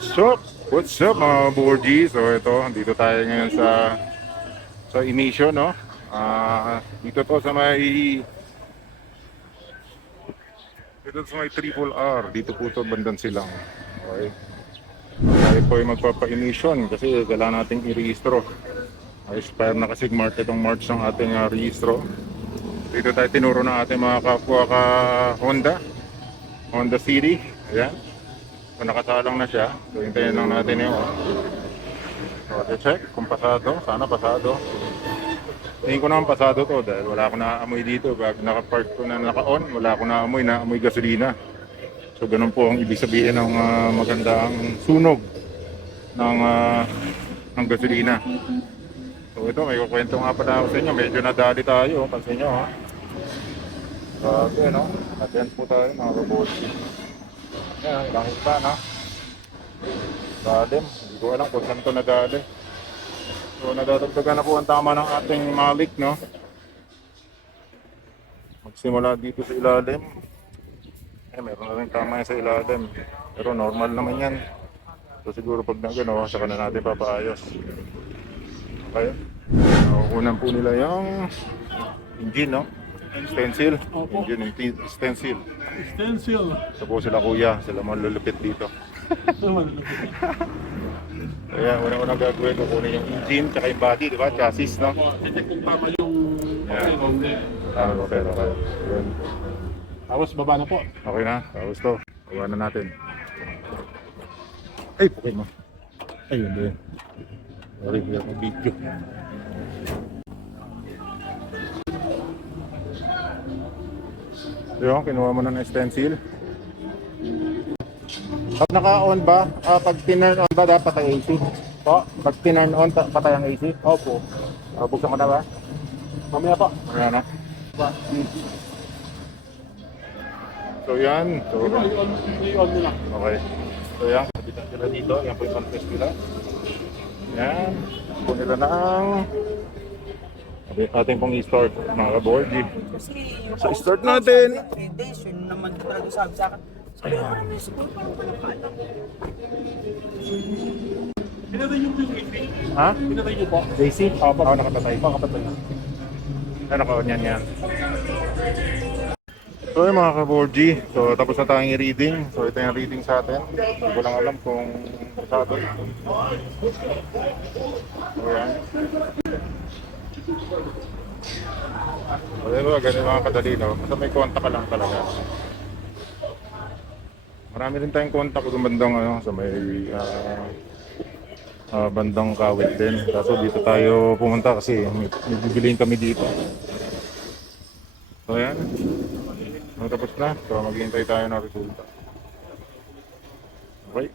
What's up? What's up mga Borgie? So ito, dito tayo ngayon sa emission, no? Dito to sa may Triple R. Dito po to bandang silang. Okay. Tayo po ay magpapa-emission kasi kailangan nating i-rehistro. Expire na kasi itong March ng ating rehistro. Dito tayo tinuro ng ating mga kapwa ka Honda City. Ayan. So nakasalang na siya. So hintayin lang natin yung check kung pasado. Sana pasado. Tingin ko naman pasado to dahil wala akong naamoy dito. Pag naka-park ko na naka-on, wala akong naamoy gasolina. So ganun po ang ibig sabihin ng magandang sunog ng gasolina. So ito, may kukwento nga pala ako sa inyo. Medyo nadali tayo kasi nyo ha. Grabe no? Ayan po tayo mga robot. Yan, ilang hita na. Dalim, hindi ko alam kung saan ito nadali. So nadadagdagan na po ang tama ng ating malik, no? Magsimula dito sa ilalim. Meron na rin tama yan sa ilalim. Pero normal naman yan. So siguro pag nagano, saka na natin papaayos. Okay? Nakukunan po nila yung engine, no? Stencil. Engine stencil. Stencil. So po sila kuya, sila malulupit dito. Kaya una-una gagawin, kukunin yung engine tsaka yung body, di ba? Chassis, no? Check kung tama yung Okay. Yun. Tapos baba na po. Okay na, tapos to. Baba na natin. Ay, pukay mo. Ay, hindi. Sorry, hindi ako video. Yung, kinuha mo na ng stencil. Pag naka-on ba, pag tinurn on ba, dapat ang AC? Po? Pag tinurn on, patay ang AC? Opo. Buksan mo na ba? Mamaya po. Mamaya na. So yan. So, I-on mo na. okay. So yan, kapitan sila dito. Yan po yung contest nila. Yan. Po nila ng ating pong i-start mga kaborgi. Kasi yung So start natin. 3 days, yun naman talaga sabi sa akin. Sabi ko, ano yung siguro parang pala. Pinatay niyo po yung AC. Ha? Pinatay niyo po. AC? Oo, nakapatay. Makapatay na. Naka-on yan yan. So yung mga kaborgi, so tapos na tayong i-reading. So ito yung reading sa atin. Hindi ko lang alam kung pasado. So yan. So yun, ganun mga kadali, no? Basta may kontak ka lang talaga. Marami rin tayong kontak kung bandang sa may bandang Kawit din. Kaso dito tayo pumunta kasi may bibiliin kami dito. So yan. Tapos na. So maghihintay tayo ng resulta. Okay.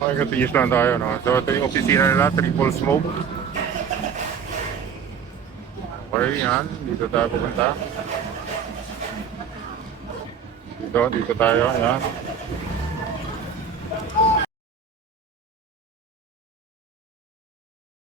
Okay, continuous lang tayo, no? So ito yung opisina nila, Triple Smoke. Okay, yan. Dito tayo pupunta. Dito tayo, yan.